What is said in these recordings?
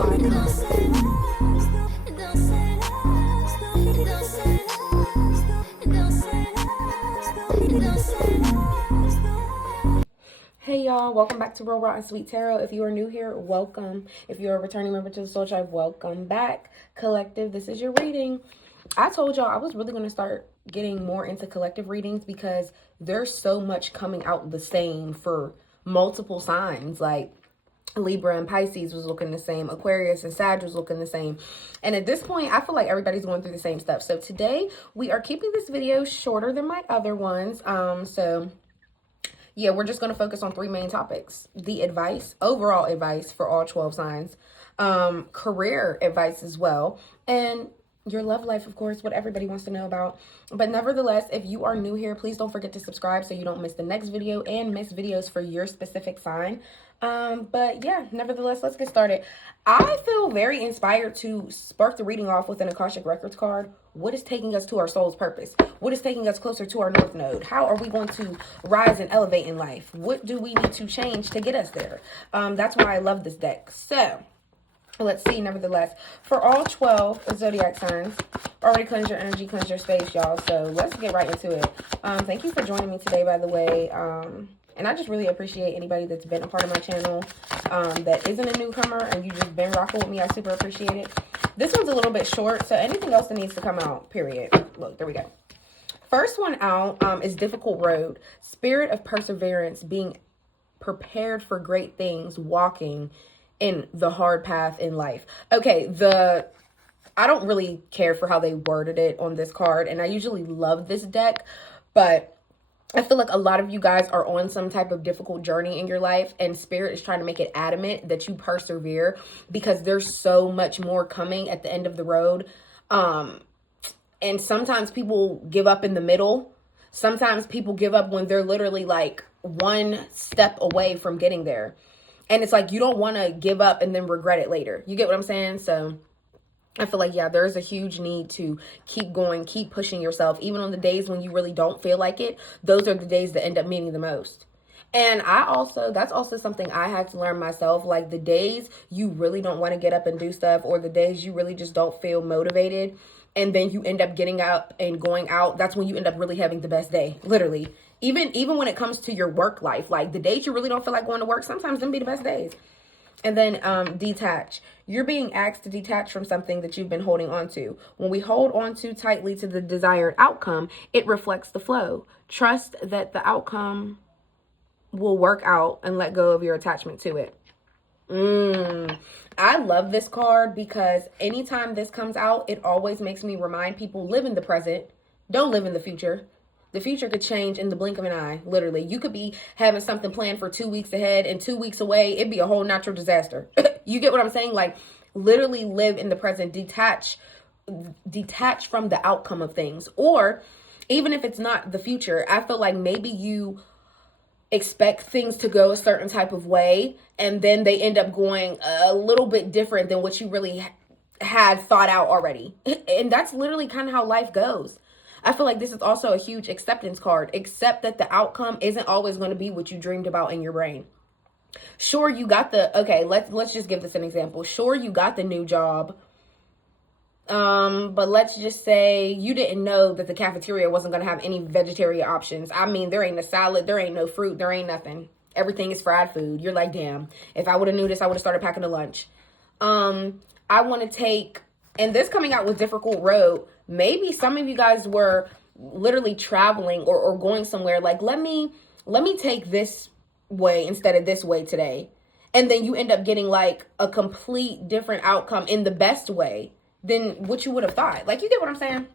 Hey y'all, welcome back to Real Raw and Sweet Tarot. If you are new here, welcome. If you're a returning member to the Soul Tribe, welcome back. Collective, this is your reading. I told y'all I was really going to start getting more into collective readings because there's so much coming out the same for multiple signs. Like Libra and Pisces was looking the same. Aquarius and Sag was looking the same. And at this point, I feel like everybody's going through the same stuff. So today, we are keeping this video shorter than my other ones. Yeah, we're just going to focus on three main topics. The advice, overall advice for all 12 signs, career advice as well, and your love life, of course, what everybody wants to know about. But nevertheless, if you are new here, please don't forget to subscribe so you don't miss the next video and miss videos for your specific sign. But yeah, nevertheless, let's get started. I feel very inspired to spark the reading off with an Akashic Records card. What is taking us to our soul's purpose? What is taking us closer to our North Node? How are we going to rise and elevate in life? What do we need to change to get us there? That's why I love this deck. So let's see, nevertheless, for all 12 zodiac signs, already cleanse your energy, cleanse your space, y'all. So let's get right into it. Thank you for joining me today, by the way. And I just really appreciate anybody that's been a part of my channel that isn't a newcomer and you just been rocking with me. I super appreciate it. This one's a little bit short, so anything else that needs to come out, period. Look, there we go. First one out is Difficult Road. Spirit of perseverance, being prepared for great things, walking in the hard path in life. Okay, I don't really care for how they worded it on this card, and I usually love this deck, but I feel like a lot of you guys are on some type of difficult journey in your life, and Spirit is trying to make it adamant that you persevere because there's so much more coming at the end of the road. And sometimes people give up in the middle. Sometimes people give up when they're literally like one step away from getting there. And it's like you don't want to give up and then regret it later. You get what I'm saying? So I feel like, yeah, there's a huge need to keep going, keep pushing yourself. Even on the days when you really don't feel like it, those are the days that end up meaning the most. And that's also something I had to learn myself. Like the days you really don't want to get up and do stuff, or the days you really just don't feel motivated, and then you end up getting up and going out, that's when you end up really having the best day, literally. Even when it comes to your work life, like the days you really don't feel like going to work, sometimes them be the best days. And then detach. You're being asked to detach from something that you've been holding on to. When we hold on too tightly to the desired outcome, it reflects the flow. Trust that the outcome will work out and let go of your attachment to it. I love this card because anytime this comes out, it always makes me remind people, live in the present. Don't live in the future. The future could change in the blink of an eye, literally. You could be having something planned for 2 weeks ahead, and 2 weeks away, it'd be a whole natural disaster. You get what I'm saying? Like, literally live in the present. Detach from the outcome of things. Or even if it's not the future, I feel like maybe you expect things to go a certain type of way, and then they end up going a little bit different than what you really had thought out already. And that's literally kind of how life goes. I feel like this is also a huge acceptance card. Accept that the outcome isn't always going to be what you dreamed about in your brain. Sure, you got let's just give this an example. Sure, you got the new job. But let's just say you didn't know that the cafeteria wasn't going to have any vegetarian options. I mean, there ain't a salad, there ain't no fruit, there ain't nothing. Everything is fried food. You're like, damn, if I would have knew this, I would have started packing a lunch. I want to take, and this coming out with Difficult Road, maybe some of you guys were literally traveling or going somewhere like, let me take this way instead of this way today. And then you end up getting like a complete different outcome in the best way than what you would have thought. Like, you get what I'm saying?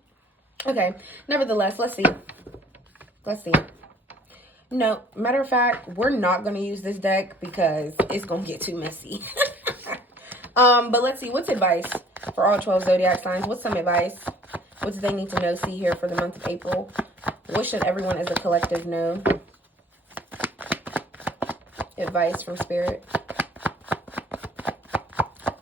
Okay. Nevertheless, let's see. No, matter of fact, we're not going to use this deck because it's going to get too messy. But let's see. What's advice for all 12 zodiac signs? What's some advice? What do they need to know, see here for the month of April? What should everyone as a collective know? Advice from Spirit.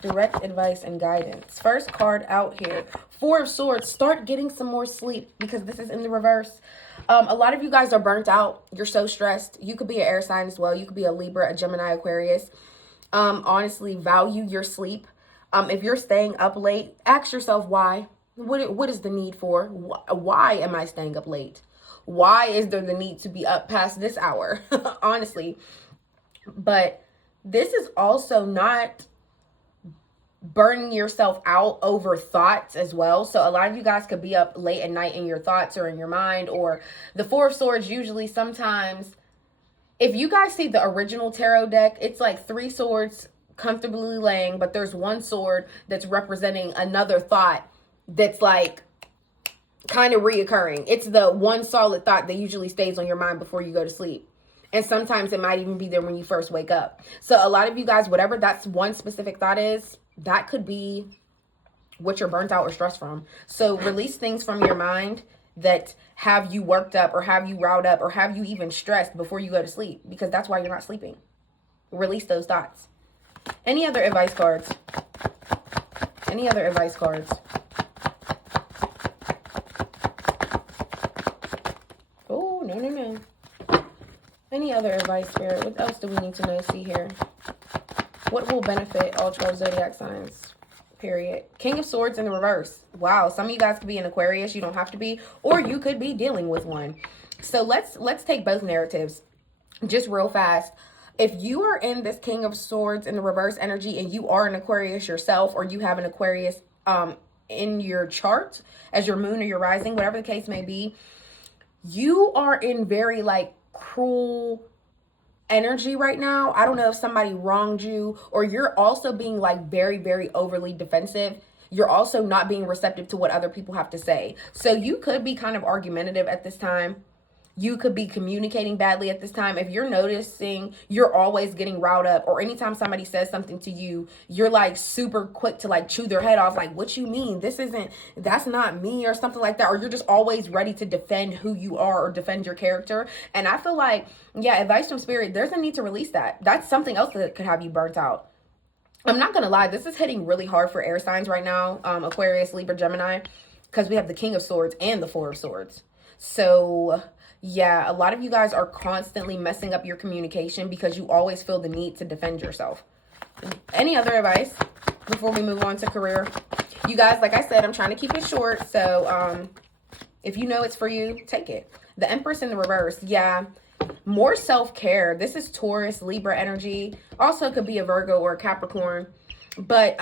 Direct advice and guidance. First card out here. Four of Swords. Start getting some more sleep because this is in the reverse. A lot of you guys are burnt out. You're so stressed. You could be an air sign as well. You could be a Libra, a Gemini, Aquarius. Honestly, value your sleep. If you're staying up late, ask yourself why. What is the need for? Why am I staying up late? Why is there the need to be up past this hour? Honestly. But this is also not burning yourself out over thoughts as well. So a lot of you guys could be up late at night in your thoughts or in your mind, or the Four of Swords usually sometimes, if you guys see the original tarot deck, it's like 3 swords comfortably laying, but there's 1 sword that's representing another thought that's like kind of reoccurring. It's the one solid thought that usually stays on your mind before you go to sleep. And sometimes it might even be there when you first wake up. So a lot of you guys, whatever that's one specific thought is, that could be what you're burnt out or stressed from. So release things from your mind that have you worked up or have you riled up or have you even stressed before you go to sleep, because that's why you're not sleeping. Release those thoughts. Any other advice cards? Any other advice cards? Oh, no. Any other advice, Spirit? What else do we need to know? See here. What will benefit all 12 zodiac signs? Period. King of Swords in the reverse. Wow, some of you guys could be an Aquarius. You don't have to be, or you could be dealing with one. So let's take both narratives just real fast. If you are in this King of Swords in the reverse energy and you are an Aquarius yourself, or you have an Aquarius in your chart as your moon or your rising, whatever the case may be, you are in very like cruel energy right now. I don't know if somebody wronged you, or you're also being like very, very overly defensive. You're also not being receptive to what other people have to say. So you could be kind of argumentative at this time. You could be communicating badly at this time. If you're noticing you're always getting riled up, or anytime somebody says something to you, you're like super quick to like chew their head off. Like, what you mean? That's not me, or something like that. Or you're just always ready to defend who you are or defend your character. And I feel like, yeah, advice from Spirit, there's a need to release that. That's something else that could have you burnt out. I'm not going to lie. This is hitting really hard for air signs right now. Aquarius, Libra, Gemini, because we have the King of Swords and the Four of Swords. So yeah, a lot of you guys are constantly messing up your communication because you always feel the need to defend yourself. Any other advice before we move on to career? You guys, like I said, I'm trying to keep it short. So if you know it's for you, take it. The Empress in the reverse. Yeah, more self-care. This is Taurus, Libra energy. Also could be a Virgo or a Capricorn. But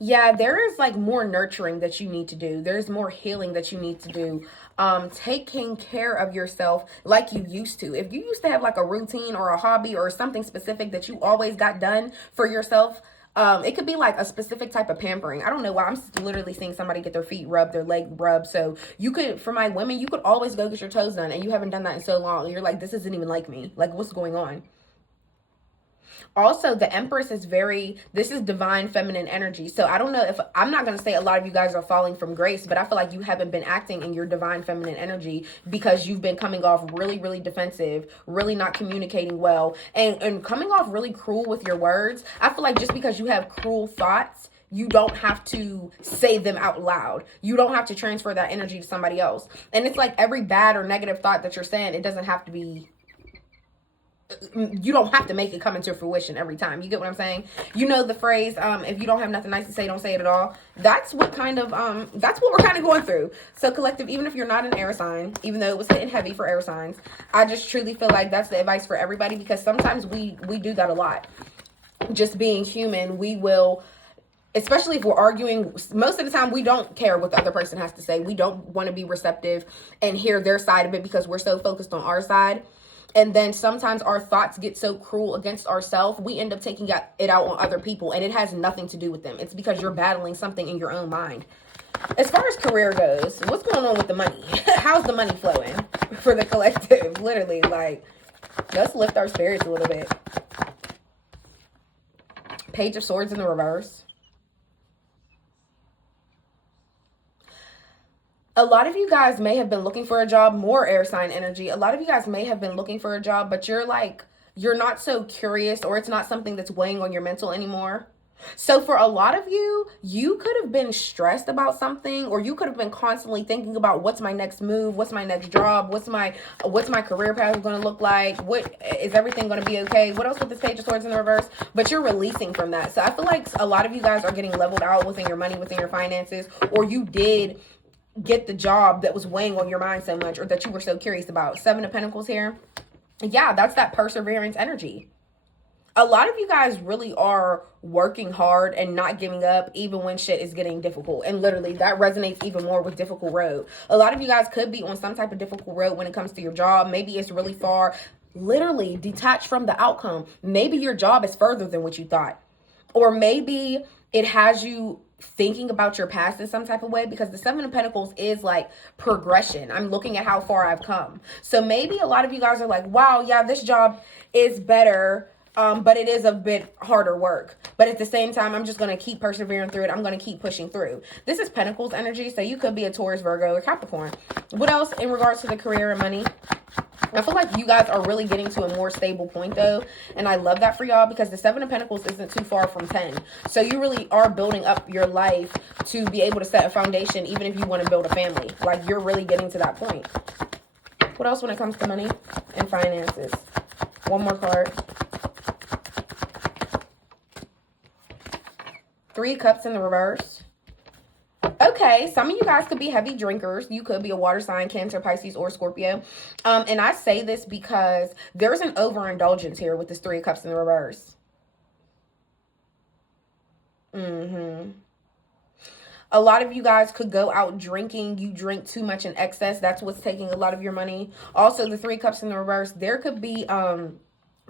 yeah, there is like more nurturing that you need to do. There's more healing that you need to do. Taking care of yourself like you used to. If you used to have like a routine or a hobby or something specific that you always got done for yourself, it could be like a specific type of pampering. I don't know why. I'm literally seeing somebody get their feet rubbed, their leg rubbed. So you could, for my women, you could always go get your toes done, and you haven't done that in so long. You're like, this isn't even like me. Like, what's going on? Also, the Empress is this is divine feminine energy. So I don't know if, I'm not going to say a lot of you guys are falling from grace, but I feel like you haven't been acting in your divine feminine energy because you've been coming off really, really defensive, really not communicating well, and coming off really cruel with your words. I feel like just because you have cruel thoughts, you don't have to say them out loud. You don't have to transfer that energy to somebody else. And it's like every bad or negative thought that you're saying, it doesn't have to be, you don't have to make it come into fruition every time. You get what I'm saying? You know the phrase, if you don't have nothing nice to say, don't say it at all. That's what that's what we're kind of going through. So collective, even if you're not an air sign, even though it was hitting heavy for air signs, I just truly feel like that's the advice for everybody, because sometimes we do that a lot. Just being human, we will, especially if we're arguing, most of the time we don't care what the other person has to say. We don't want to be receptive and hear their side of it because we're so focused on our side. And then sometimes our thoughts get so cruel against ourselves, we end up taking it out on other people, and it has nothing to do with them. It's because you're battling something in your own mind. As far as career goes, what's going on with the money? How's the money flowing for the collective? Literally, like, let's lift our spirits a little bit. Page of Swords in the reverse. A lot of you guys may have been looking for a job, more air sign energy. A lot of you guys may have been looking for a job, but you're not so curious, or it's not something that's weighing on your mental anymore. So for a lot of you, you could have been stressed about something, or you could have been constantly thinking about what's my next move, what's my next job, what's my career path going to look like, what is everything going to be okay, what else with this Page of Swords in the reverse. But you're releasing from that. So I feel like a lot of you guys are getting leveled out within your money, within your finances, or you did get the job that was weighing on your mind so much, or that you were so curious about. Seven of Pentacles here. Yeah, that's that perseverance energy. A lot of you guys really are working hard and not giving up even when shit is getting difficult. And literally that resonates even more with difficult road. A lot of you guys could be on some type of difficult road when it comes to your job. Maybe it's really far, literally detached from the outcome. Maybe your job is further than what you thought. Or maybe it has you thinking about your past in some type of way, because the Seven of Pentacles is like progression. I'm looking at how far I've come. So maybe a lot of you guys are like, wow, yeah, this job is better, but it is a bit harder work. But at the same time, I'm just going to keep persevering through it. I'm going to keep pushing through. This is Pentacles energy, so you could be a Taurus, Virgo, or Capricorn. What else in regards to the career and money? I feel like you guys are really getting to a more stable point, though. And I love that for y'all, because the Seven of Pentacles isn't too far from 10. So you really are building up your life to be able to set a foundation, even if you want to build a family. Like, you're really getting to that point. What else when it comes to money and finances? One more card. Three of Cups in the reverse. Okay, some of you guys could be heavy drinkers. You could be a water sign, Cancer, Pisces, or Scorpio. And I say this because there's an overindulgence here with this Three of Cups in the reverse. A lot of you guys could go out drinking. You drink too much in excess. That's what's taking a lot of your money. Also, the Three of Cups in the reverse, there could be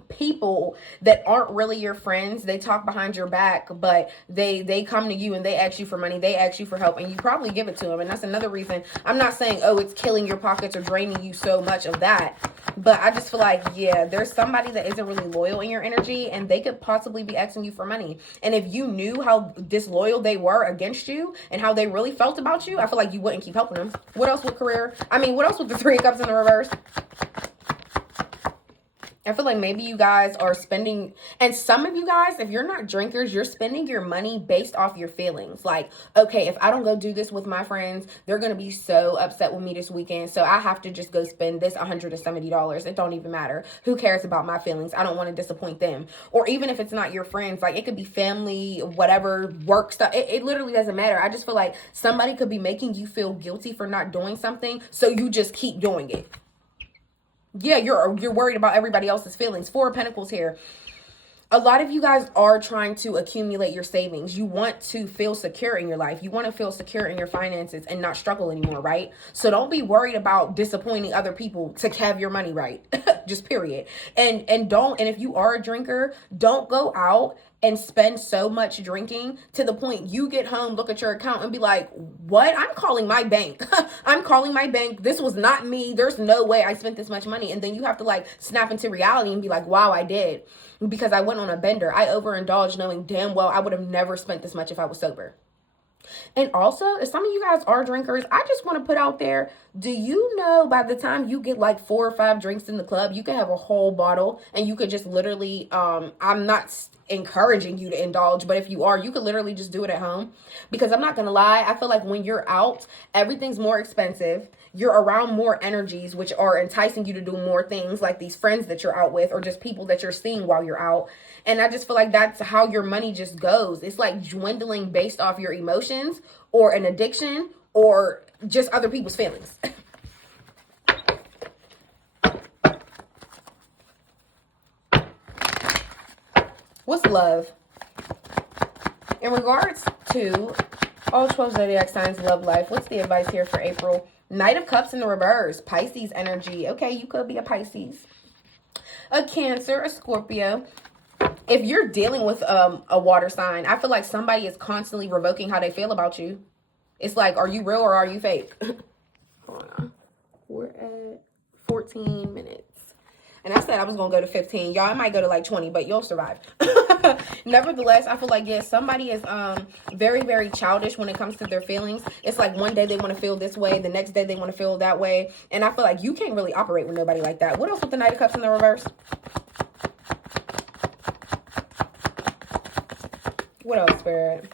people that aren't really your friends. They talk behind your back, but they come to you and they ask you for money, they ask you for help, and you probably give it to them. And that's another reason. I'm not saying, oh, it's killing your pockets or draining you so much of that, but I just feel like, yeah, there's somebody that isn't really loyal in your energy, and they could possibly be asking you for money. And if you knew how disloyal they were against you and how they really felt about you, I feel like you wouldn't keep helping them. What else with career? I mean, what else with the Three of Cups in the reverse? I feel like maybe you guys are spending, and some of you guys, if you're not drinkers, you're spending your money based off your feelings. Like, okay, if I don't go do this with my friends, they're going to be so upset with me this weekend. So I have to just go spend this $170. It don't even matter. Who cares about my feelings? I don't want to disappoint them. Or even if it's not your friends, like it could be family, whatever, work stuff. It literally doesn't matter. I just feel like somebody could be making you feel guilty for not doing something, so you just keep doing it. Yeah, you're worried about everybody else's feelings. Four of Pentacles here. A lot of you guys are trying to accumulate your savings. You want to feel secure in your life. You want to feel secure in your finances and not struggle anymore, right? So don't be worried about disappointing other people to have your money right. Just period. And if you are a drinker, don't go out and spend so much drinking to the point you get home, look at your account and be like, what? I'm calling my bank. I'm calling my bank. This was not me. There's no way I spent this much money. And then you have to like snap into reality and be like, wow, I did. Because I went on a bender. I overindulged knowing damn well I would have never spent this much if I was sober. And also, if some of you guys are drinkers, I just want to put out there, do you know by the time you get like 4 or 5 drinks in the club, you can have a whole bottle and you could just literally, I'm not encouraging you to indulge, but if you are, you could literally just do it at home. Because I'm not going to lie, I feel like when you're out, everything's more expensive. You're around more energies, which are enticing you to do more things, like these friends that you're out with or just people that you're seeing while you're out. And I just feel like that's how your money just goes. It's like dwindling based off your emotions or an addiction or just other people's feelings. What's love? In regards to all 12 zodiac signs, love life, what's the advice here for April? Knight of Cups in the reverse, Pisces energy. Okay, you could be a Pisces, a Cancer, a Scorpio. If you're dealing with a water sign, I feel like somebody is constantly revoking how they feel about you. It's like, are you real or are you fake? Hold on. We're at 14 minutes. And I said I was going to go to 15. Y'all, I might go to like 20, but you'll survive. Nevertheless, I feel like, yes, somebody is very, very childish when it comes to their feelings. It's like one day they want to feel this way. The next day they want to feel that way. And I feel like you can't really operate with nobody like that. What else with the Knight of Cups in the reverse? What else, Spirit?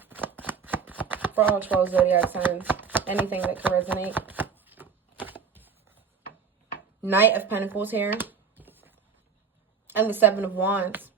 For all 12 zodiac signs. Anything that can resonate. Knight of Pentacles here. And the Seven of Wands.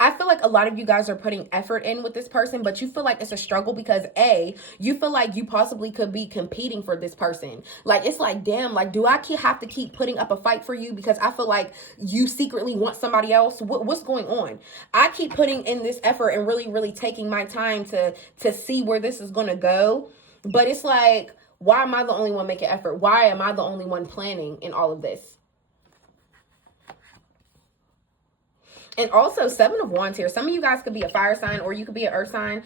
I feel like a lot of you guys are putting effort in with this person, but you feel like it's a struggle because A, you feel like you possibly could be competing for this person. Like, it's like, damn, like, do I have to keep putting up a fight for you because I feel like you secretly want somebody else? What's going on? I keep putting in this effort and really, really taking my time to see where this is going to go. But it's like, why am I the only one making effort? Why am I the only one planning in all of this? And also, Seven of Wands here. Some of you guys could be a fire sign or you could be an earth sign.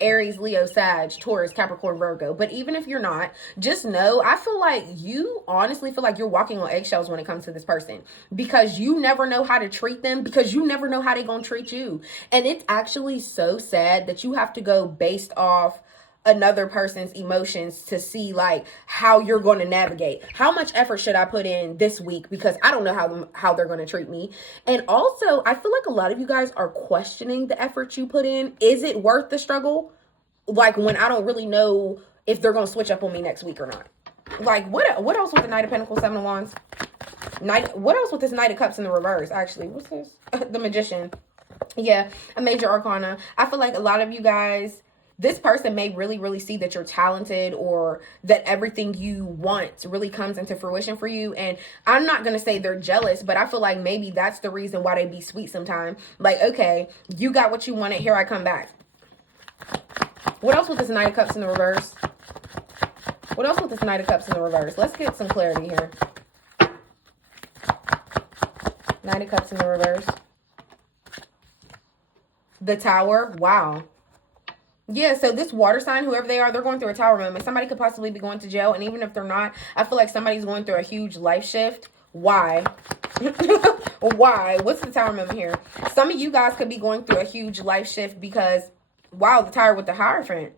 Aries, Leo, Sag, Taurus, Capricorn, Virgo. But even if you're not, just know, I feel like you honestly feel like you're walking on eggshells when it comes to this person. Because you never know how to treat them. Because you never know how they're going to treat you. And it's actually so sad that you have to go based off another person's emotions to see like how you're going to navigate. How much effort should I put in this week because I don't know how they're going to treat me. And also, I feel like a lot of you guys are questioning the effort you put in. Is it worth the struggle? Like, when I don't really know if they're going to switch up on me next week or not. Like, what else with the Knight of Pentacles, Seven of Wands? What else with this Knight of Cups in the reverse? Actually, what's this? The Magician. Yeah, a major arcana. I feel like a lot of you guys, this person may really, really see that you're talented or that everything you want really comes into fruition for you. And I'm not going to say they're jealous, but I feel like maybe that's the reason why they be sweet sometimes. Like, okay, you got what you wanted. Here I come back. What else with this Knight of Cups in the reverse? What else with this Knight of Cups in the reverse? Let's get some clarity here. Knight of Cups in the reverse. The Tower. Wow. Yeah, so this water sign, whoever they are, they're going through a tower moment. Somebody could possibly be going to jail. And even if they're not, I feel like somebody's going through a huge life shift. Why? Why? What's the tower moment here? Some of you guys could be going through a huge life shift because, wow, the Tower with the Hierophant.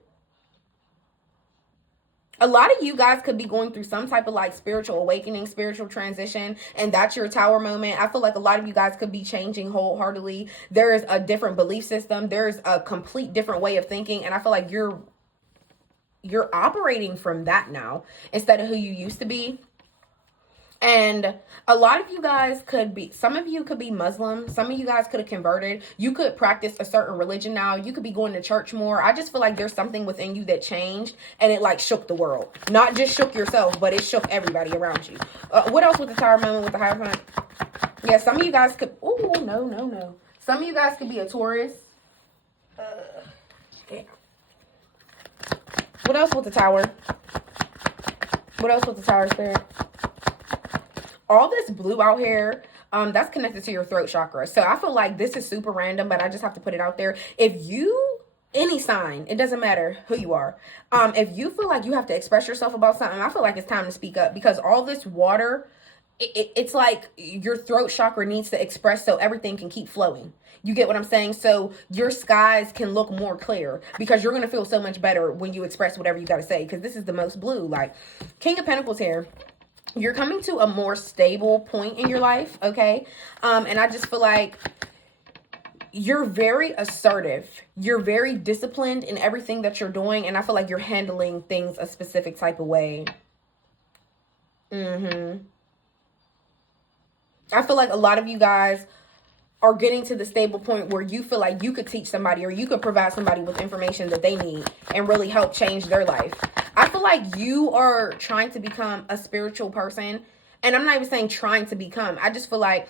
A lot of you guys could be going through some type of like spiritual awakening, spiritual transition, and that's your tower moment. I feel like a lot of you guys could be changing wholeheartedly. There is a different belief system. There's a complete different way of thinking, and I feel like you're operating from that now instead of who you used to be. And a lot of you guys could be, some of you could be Muslim. Some of you guys could have converted. You could practice a certain religion now. You could be going to church more. I just feel like there's something within you that changed and it like shook the world. Not just shook yourself, but it shook everybody around you. What else with the Tower moment with the Hierophant? Yeah, some of you guys could, oh, no. Some of you guys could be a Taurus. Damn. What else with the Tower? What else with the Tower, Spirit? All this blue out here, that's connected to your throat chakra. So I feel like this is super random, but I just have to put it out there. If you, any sign, it doesn't matter who you are. If you feel like you have to express yourself about something, I feel like it's time to speak up because all this water, it's like your throat chakra needs to express so everything can keep flowing. You get what I'm saying? So your skies can look more clear because you're going to feel so much better when you express whatever you got to say because this is the most blue. Like King of Pentacles here. You're coming to a more stable point in your life, okay? And I just feel like you're very assertive. You're very disciplined in everything that you're doing. And I feel like you're handling things a specific type of way. I feel like a lot of you guys are getting to the stable point where you feel like you could teach somebody or you could provide somebody with information that they need and really help change their life. I feel like you are trying to become a spiritual person. And I'm not even saying trying to become. I just feel like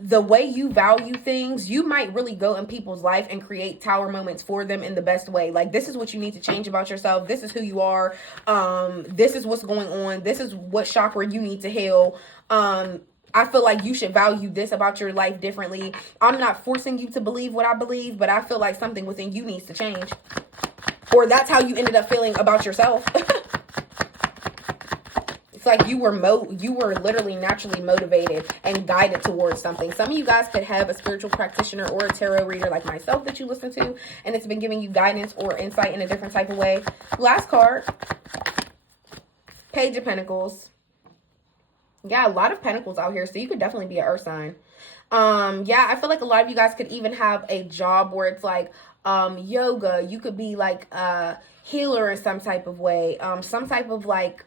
the way you value things, you might really go in people's life and create tower moments for them in the best way. Like, this is what you need to change about yourself. This is who you are. This is what's going on. This is what chakra you need to heal. I feel like you should value this about your life differently. I'm not forcing you to believe what I believe, but I feel like something within you needs to change. Or that's how you ended up feeling about yourself. It's like you were literally naturally motivated and guided towards something. Some of you guys could have a spiritual practitioner or a tarot reader like myself that you listen to, and it's been giving you guidance or insight in a different type of way. Last card, Page of Pentacles. Yeah, a lot of pentacles out here. So you could definitely be an earth sign. Yeah, I feel like a lot of you guys could even have a job where it's like yoga. You could be like a healer in some type of way. Some type of like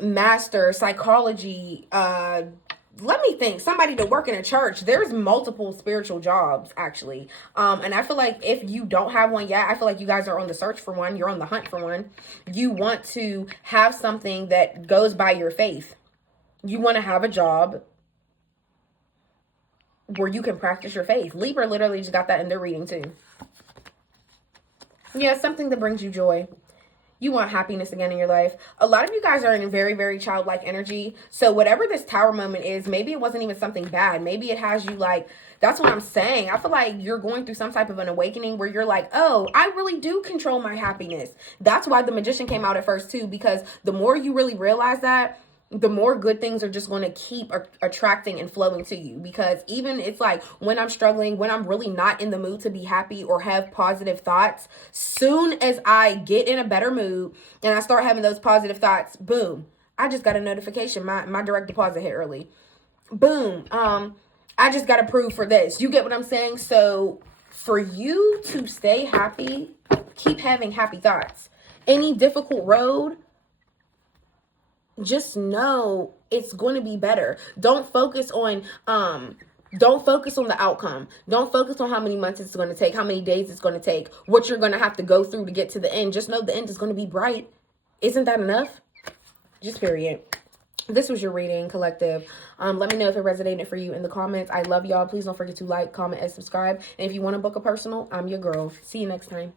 master psychology. Let me think. Somebody to work in a church. There's multiple spiritual jobs actually. And I feel like if you don't have one yet, I feel like you guys are on the search for one. You're on the hunt for one. You want to have something that goes by your faith. You want to have a job where you can practice your faith. Libra literally just got that in their reading too. Yeah, something that brings you joy. You want happiness again in your life. A lot of you guys are in very, very childlike energy. So whatever this tower moment is, maybe it wasn't even something bad. Maybe it has you like, that's what I'm saying. I feel like you're going through some type of an awakening where you're like, oh, I really do control my happiness. That's why the Magician came out at first too, because the more you really realize that, the more good things are just going to keep attracting and flowing to you. Because even it's like when I'm struggling, when I'm really not in the mood to be happy or have positive thoughts, soon as I get in a better mood and I start having those positive thoughts, boom, I just got a notification. My direct deposit hit early. Boom. I just got approved for this. You get what I'm saying? So for you to stay happy, keep having happy thoughts. Any difficult road, just know it's going to be better. Don't focus on the outcome. Don't focus on how many months it's going to take, how many days it's going to take, what you're going to have to go through to get to the end. Just know the end is going to be bright. Isn't that enough? Just period. This was your reading, collective. Let me know if it resonated for you in the comments. I love y'all. Please don't forget to like, comment, and subscribe. And if you want to book a personal, I'm your girl. See you next time.